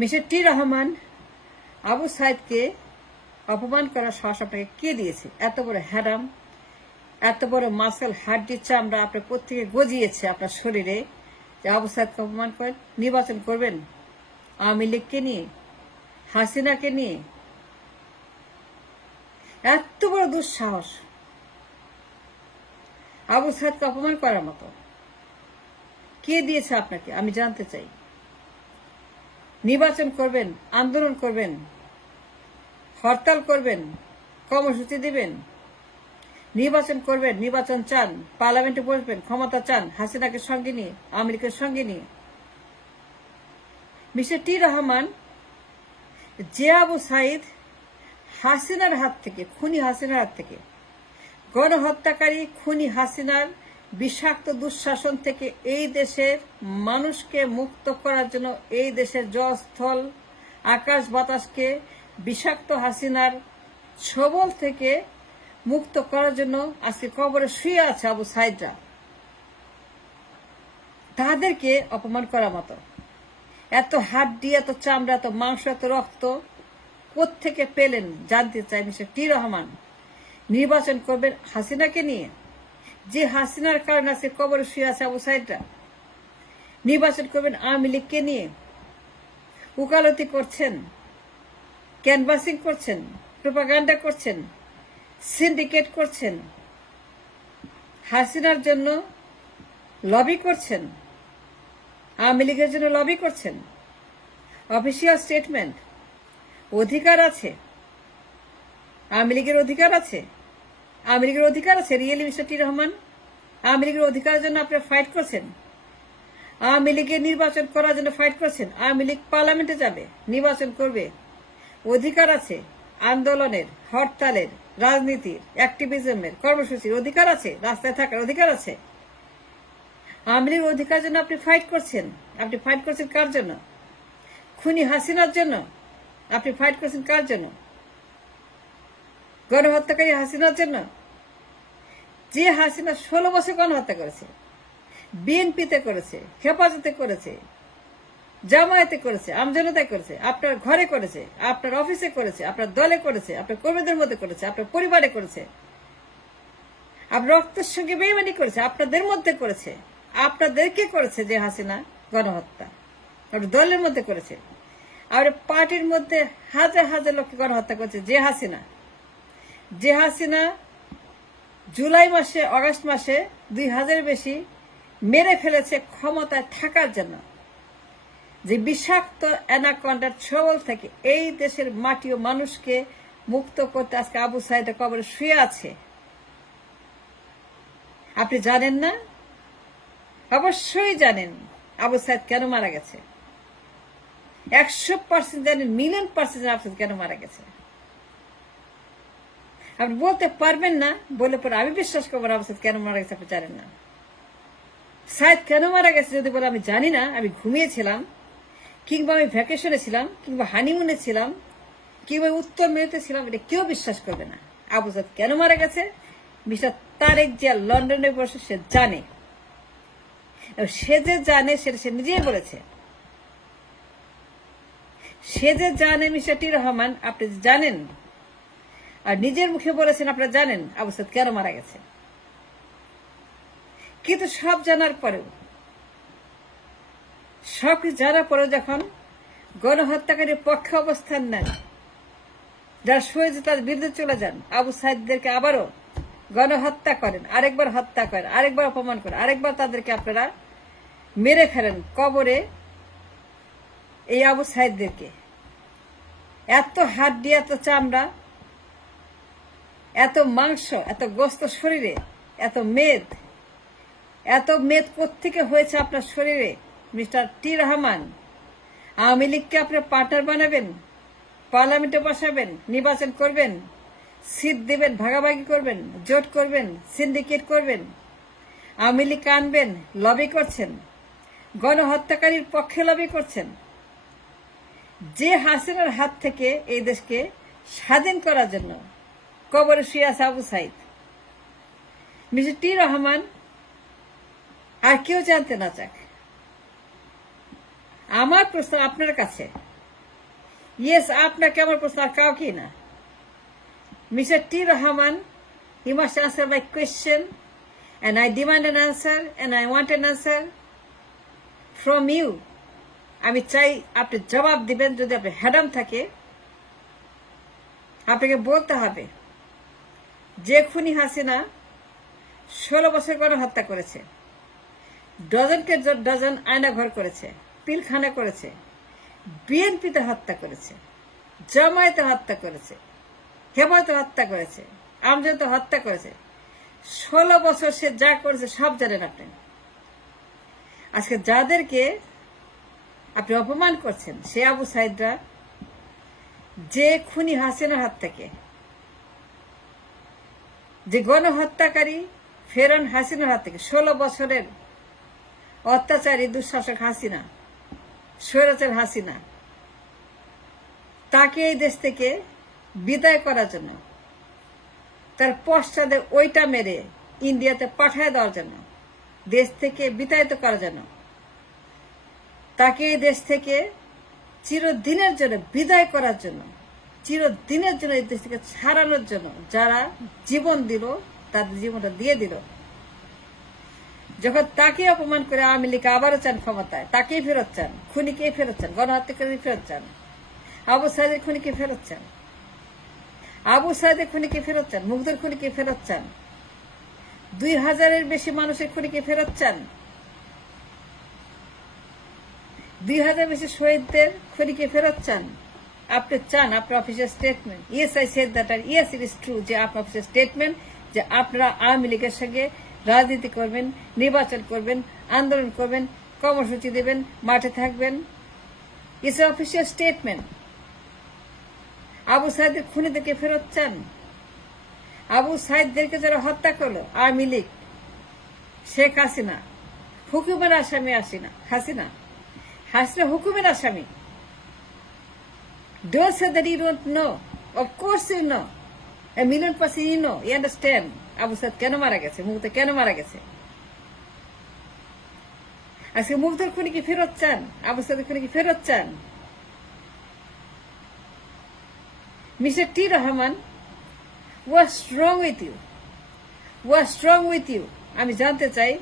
Mister টি রহমান আবু সাইদকে অপমান করার সাহস আপনাকে কে দিয়েছে? এত বড় হ্যাডাম, এত বড় মাসেল হাড্ডির চামড়া আপনার কোত্থেকে গজিয়েছে আপনার শরীরে যে আবু সাইদকে অপমান করেন? নির্বাচন করবেন আওয়ামী লীগকে নিয়ে, হাসিনাকে নিয়ে? এত বড় দুঃসাহস আবু সাইদকে অপমান করার মতো কে দিয়েছে আপনাকে? আমি জানতে চাই। নির্বাচন করবেন, আন্দোলন করবেন, হরতাল করবেন, কর্মসূচি দিবেন, নির্বাচন করবেন, নির্বাচন চান, পার্লামেন্টে বসবেন, ক্ষমতা চান হাসিনাকে সঙ্গে নিয়ে, আওয়ামী লীগের সঙ্গে নিয়ে। মিস্টার টি রহমান, যে আবু সাইদ হাসিনার হাত থেকে, খুনি হাসিনার হাত থেকে, গণহত্যাকারী খুনি হাসিনার বিষাক্ত দুঃশাসন থেকে এই দেশের মানুষকে মুক্ত করার জন্য, এই দেশের জলস্থল আকাশ বাতাসকে বিষাক্ত হাসিনার ছবল থেকে মুক্ত করার জন্য আজকে কবরে শুয়ে আছে আবু সাইদরা। তাদেরকে অপমান করার মতো এত হাড্ডি, এত চামড়া, এত মাংস, এত রক্ত কোত্থেকে পেলেন জানতে চাই। মিস্টার টি রহমান, নির্বাচন করবেন হাসিনাকে নিয়ে, যে হাসিনার কারণে আজকে কবরে শুয়ে আছে আবু সাইদরা। নির্বাচন করবেন আওয়ামী লীগকে নিয়ে। উকালতি করছেন, ক্যানভাসিং করছেন, প্রোপাগান্ডা করছেন, সিন্ডিকেট করছেন, হাসিনার জন্য লবি করছেন, আওয়ামী লীগের জন্য লবি করছেন। অফিসিয়াল স্টেটমেন্ট, অধিকার আছে, আওয়ামী লীগের অধিকার আছে, আওয়ামী লীগের অধিকার আছে। রিয়েলি মিস্টার টি রহমান, আওয়ামী লীগের অধিকারের জন্য আপনারা ফাইট করছেন, আওয়ামী লীগের নির্বাচন করার জন্য ফাইট করছেন। আওয়ামী লীগ পার্লামেন্টে যাবে, নির্বাচন করবে, অধিকার আছে। আন্দোলনের, হরতালের, রাজনীতির, অ্যাক্টিভিজমের, কর্মসূচির অধিকার আছে, রাস্তায় থাকার অধিকার আছে। আওয়ামী লীগের অধিকারের জন্য আপনি ফাইট করছেন। আপনি ফাইট করছেন কার জন্য? খুনি হাসিনার জন্য। আপনি ফাইট করছেন কার জন্য? গণহত্যাকারী হাসিনার জন্য। যে হাসিনা 16 বছর গণহত্যা করেছে, বিএনপিতে করেছে, হেফাজতে করেছে, জামায়াতে করেছে, আমজনতায় করেছে, আপনার ঘরে করেছে, আপনার অফিসে করেছে, আপনার দলে করেছে, আপনার কর্মীদের মধ্যে করেছে, আপনার পরিবারে করেছে, আপনার রক্তের সঙ্গে বেইমানি করেছে, আপনাদের মধ্যে করেছে, আপনাদেরকে করেছে যে হাসিনা গণহত্যা, আপনার দলের মধ্যে করেছে। আর পার্টির মধ্যে হাজার হাজার লোককে গণহত্যা করেছে যে হাসিনা। যে হাসিনা জুলাই মাসে, অগাস্ট মাসে 2000 বেশি মেরে ফেলেছে ক্ষমতায় থাকার জন্য। যে বিষাক্ত অ্যানাকন্ডার ছবল থেকে এই দেশের মাটি ও মানুষকে মুক্ত করতে আজকে আবু সাইদের কবরে শুয়ে আছে। আপনি জানেন না? অবশ্যই জানেন আবু সাইদ কেন মারা গেছে। 100% জানেন, $1,000,000% আবু সাইদ কেন মারা গেছে। আপনি বলতে পারবেন না, বলে পরে আমি বিশ্বাস করবো আবু সাইদ কেন মারা গেছে আপনি জানেন না। সাইদ কেন মারা গেছে যদি বলে আমি জানি না, আমি ঘুমিয়েছিলাম, কিংবা আমি ভ্যাকেশনে ছিলাম, কিংবা হানিমুনে ছিলাম, কিংবা উত্তর মেরুতে ছিলাম, এটা কেউ বিশ্বাস করবে না। আবু সাইদ কেন মারা গেছে মিস্টার তারেক জিয়া লন্ডনে বসে সে জানে। সে যে জানে সেটা সে নিজেই বলেছে। সে যে জানে মিস্টার টি রহমান, আপনি জানেন, আর নিজের মুখে বলেছেন আপনারা জানেন আবু সাইদ কেন মারা গেছে। কিন্তু সব জানার পরেও, সবকিছু জানার পরেও যখন গণহত্যাকারীর পক্ষে অবস্থান নেন, যারা শহীদ তাদের বিরুদ্ধে চলে যান, আবু সাইদদেরকে আবারও গণহত্যা করেন, আরেকবার হত্যা করেন, আরেকবার অপমান করেন, আরেকবার তাদেরকে আপনারা মেরে ফেলেন কবরে। এই আবু সাইদদেরকে এত হাড্ডি, এত চামড়া, এত মাংস, এত গোস্ত শরীরে, এত মেদ কোত্থেকে হয়েছে আপনার শরীরে মিস্টার টি রহমান? আওয়ামী লীগকে আপনার পার্টনার বানাবেন, পার্লামেন্টে বসাবেন, নির্বাচন করবেন, সিট দেবেন, ভাগাভাগি করবেন, জোট করবেন, সিন্ডিকেট করবেন, আওয়ামী লীগ আনবেন, লবি করছেন, গণহত্যাকারীর পক্ষে লবি করছেন। যে হাসিনার হাত থেকে এই দেশকে স্বাধীন করার জন্য কবরে শুয়ে আছে আবু সাইদ। মিস্টার টি রহমান, আর কেউ জানতে না চাক, আমার প্রশ্ন আপনার কাছে, ইয়েস, আপনাকে আমার প্রশ্ন, আর কাউকে না। Mister T Rahman, you must answer my question, and I demand an answer, and I want an answer from you. আমি চাই আপনি জবাব দিবেন। যদি আপনি হ্যাডাম থাকে, আপনাকে বলতে হবে যে খুনি হাসিনা 16 বছর গণহত্যা করেছে, ডজনকে ডজন আয়নাঘর করেছে, পিলখানা করেছে, বিএনপিতে হত্যা করেছে, জামায়াতে হত্যা করেছে, হেফাজতে হত্যা করেছে, আমজনতা হত্যা করেছে। 16 বছর সে যা করেছে সব জানেন আপনি। আজকে যাদেরকে আপনি অপমান করছেন, সে আবু সাইদরা, যে খুনি হাসিনার হাত থেকে, যে গণহত্যাকারী ফেরান হাসিনার হাত থেকে, 16 বছরের অত্যাচারী দুঃশাসক হাসিনা, স্বৈরাচার হাসিনা, তাকে এই দেশ থেকে বিদায় করার জন্য, তার পশ্চাতে ওইটা মেরে ইন্ডিয়াতে পাঠিয়ে দেওয়ার জন্য, দেশ থেকে বিতাড়িত করার জন্য, তাকে এই দেশ থেকে চিরদিনের জন্য বিদায় করার জন্য, চিরদিনের জন্য এই দেশ থেকে ছাড়ানোর জন্য যারা জীবন দিল, তাদের জীবনটা দিয়ে দিল। যখন তাকে অপমান করে আওয়ামী লীগ আবারও চান ক্ষমতায়, তাকেই ফেরত চান, খুনিকে ফেরত চান, গণহত্যাকারী ফেরত চান, আবু সাইদের খুনিকে ফেরত চান, আবু সাইদের খুনিকে ফেরত চান, মুগ্ধর খুনিকে ফেরত চান, 2000-এর বেশি মানুষের খুনিকে ফেরত চান, 2000 বেশি শহীদদের খুনিকে ফেরত চান। আপনি চান আপনার official statement, yes I said that, আর ইয়েস ইট ইজ ট্রু, যে আপনার অফিসিয়াল স্টেটমেন্ট যে আপনারা আওয়ামী লীগের সঙ্গে রাজনীতি করবেন, নির্বাচন করবেন, আন্দোলন করবেন, কর্মসূচি দেবেন, মাঠে থাকবেন। It's a official statement. Abu সাইদের খুনিদেরকে ফেরত চান। আবু সাইদদেরকে যারা হত্যা করলো আওয়ামী লীগ, শেখ হাসিনা, হুকুমের আসামি হাসিনা হুকুমের আসামি। Don't say that you don't know. Of course you know. 1,000,000% you know. You understand? Abu Saeed কেন মারা গেছে, মুগ্ধ কেন মারা গেছে। আজকে মুগ্ধর খুনিকে ফেরত চান, আবু সাইদের খুনিকে ফেরত চান। Mister T Rahman, what's wrong with you? What's wrong with you? আমি জানতে চাই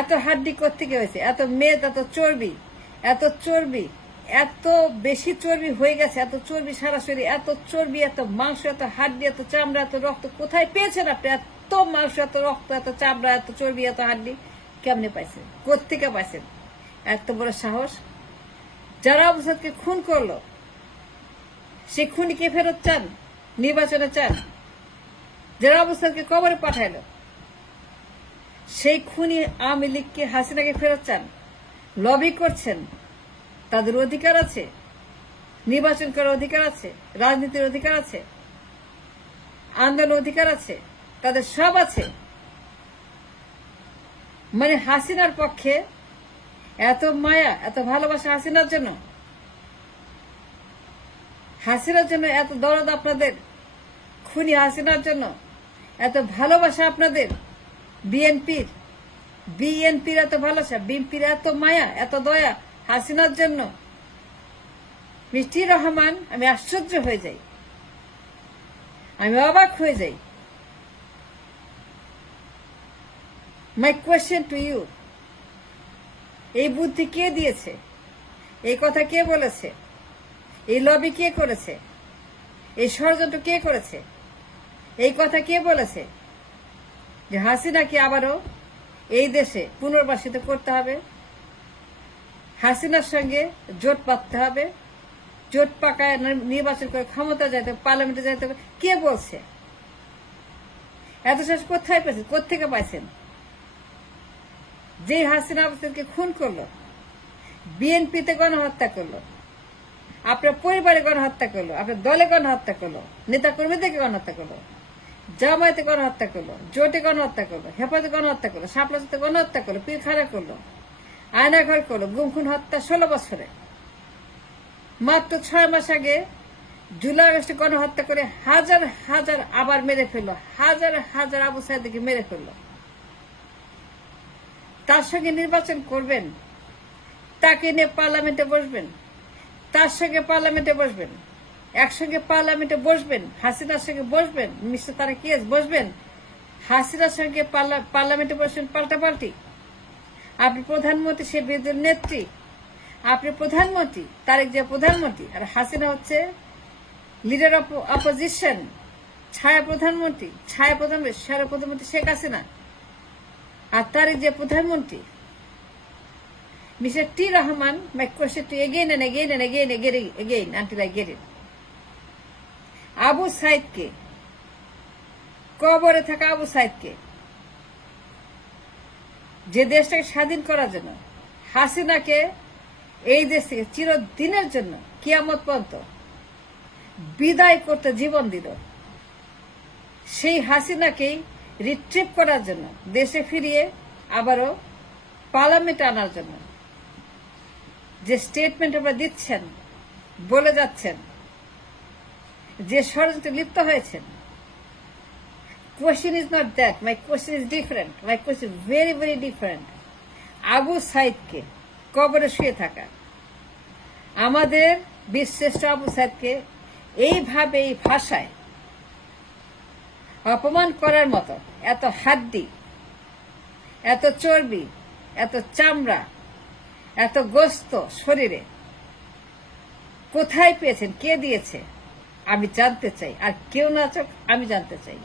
এত হাড্ডি কোত্থেকে হয়েছে, এত মেদ, এত চর্বি, এত বেশি চর্বি হয়ে গেছে, এত চর্বি সরাসরি, এত চর্বি, এত মাংস, এত হাড্ডি, এত চামড়া, এত রক্ত কোথায় পেয়েছেন আপনি? এত মাংস, এত রক্ত, এত চামড়া, এত চর্বি, এত হাড্ডি কেমনে পাইছেন? কোত্থেকে পাইছেন এত বড় সাহস? যারা আবু সাইদকে খুন করলো, সে খুনিকে ফেরত চান, নির্বাচনে চান। যারা আবু সাইদকে কবরে পাঠাইল, সেই খুনি আওয়ামী লীগকে, হাসিনাকে ফেরত চান। লবি করছেন, তাদের অধিকার আছে, নির্বাচন করার অধিকার আছে, রাজনীতির অধিকার আছে, আন্দোলনের অধিকার আছে, তাদের সব আছে। মানে হাসিনার পক্ষে এত মায়া, এত ভালোবাসা হাসিনার জন্য, এত দরদ আপনাদের, খুনি হাসিনার জন্য এত ভালোবাসা আপনাদের। বিএনপির এত ভালোবাসা, বিএনপির এত মায়া, এত দয়া হাসিনার জন্য। মিষ্টি রহমান, আমি আশ্চর্য হয়ে যাই, আমি অবাক হয়ে যাই। মাই কোয়েশ্চেন টু ইউ, এই বুদ্ধি কে দিয়েছে? এই কথা কে বলেছে? এই লবি কে করেছে? এই ষড়যন্ত্র কে করেছে? এই কথা কে বলেছে যে হাসিনাকে আবারও এই দেশে পুনর্বাসিত করতে হবে, হাসিনার সঙ্গে জোট পাততে হবে, জোট পাকায় নির্বাচন করে ক্ষমতা যাইতে হবে, পার্লামেন্টে যাইতে হবে? কে বলছে? এত সাহস কোথায় পেয়েছেন, কোথেকে পাইছেন? যে হাসিনা আবু সাইদকে খুন করলো, বিএনপিতে গণহত্যা করলো, আপনার পরিবারে গণহত্যা করলো, আপনার দলে গণহত্যা করলো, নেতা কর্মীদেরকে গণহত্যা করলো, জামায়াতে গণহত্যা করলো, জোটে গণহত্যা করলো, হেফাজতে গণহত্যা করলো, শাপলাতে গণহত্যা করলো, পীরখানা করলো, আয়নাঘর করলো, গুম খুন হত্যা 16 বছরে। মাত্র 6 মাস আগে জুলাই আগস্টে গণহত্যা করে হাজার হাজার আবার মেরে ফেললো, হাজার হাজার আবু সাইদকে মেরে ফেললো। তার সঙ্গে নির্বাচন করবেন, তাকে নিয়ে পার্লামেন্টে বসবেন, তার সঙ্গে পার্লামেন্টে বসবেন, একসঙ্গে পার্লামেন্টে বসবেন, হাসিনার সঙ্গে বসবেন, মিস্টার তারেক ইয়াস বসবেন, হাসিনার সঙ্গে পার্লামেন্টে বসবেন পাল্টাপাল্টি। আপনি প্রধানমন্ত্রী, সে বিরোধী নেত্রী, আপনি প্রধানমন্ত্রী, তারেক জিয়া প্রধানমন্ত্রী, আর হাসিনা হচ্ছে লিডার অফ অপোজিশন, ছায়া প্রধানমন্ত্রী, সারা প্রধানমন্ত্রী শেখ হাসিনা, আর তারেক জিয়া প্রধানমন্ত্রী। Mr. T. Rahman, my question to you again and again and again and again until I get it. Abu সাইদকে, কবরে থাকা আবু সাইদকে, যে দেশটাকে স্বাধীন করার জন্য হাসিনাকে এই দেশ থেকে চিরদিনের জন্য কিয়ামত পর্যন্ত বিদায় করতে জীবন দিল, সেই হাসিনাকেই রিট্রিভ করার জন্য, দেশে ফিরিয়ে আবারও পার্লামেন্টে আনার জন্য যে স্টেটমেন্ট আপনারা দিচ্ছেন, বলে যাচ্ছেন, যে ষড়যন্ত্রে লিপ্ত হয়েছেন, question is not that, my question is different, my question very very different. Abu সাইদকে কবরে শুয়ে থাকা, আমাদের বীরশ্রেষ্ঠ আবু সাইদকে এইভাবে, এই ভাষায় অপমান করার মতো এত হাড্ডি, এত চর্বি, এত চামড়া, এত গোস্ত শরীরে কোথায় পেয়েছেন, কে দিয়েছে আমি জানতে চাই, আর কেউ না চাক আমি জানতে চাই।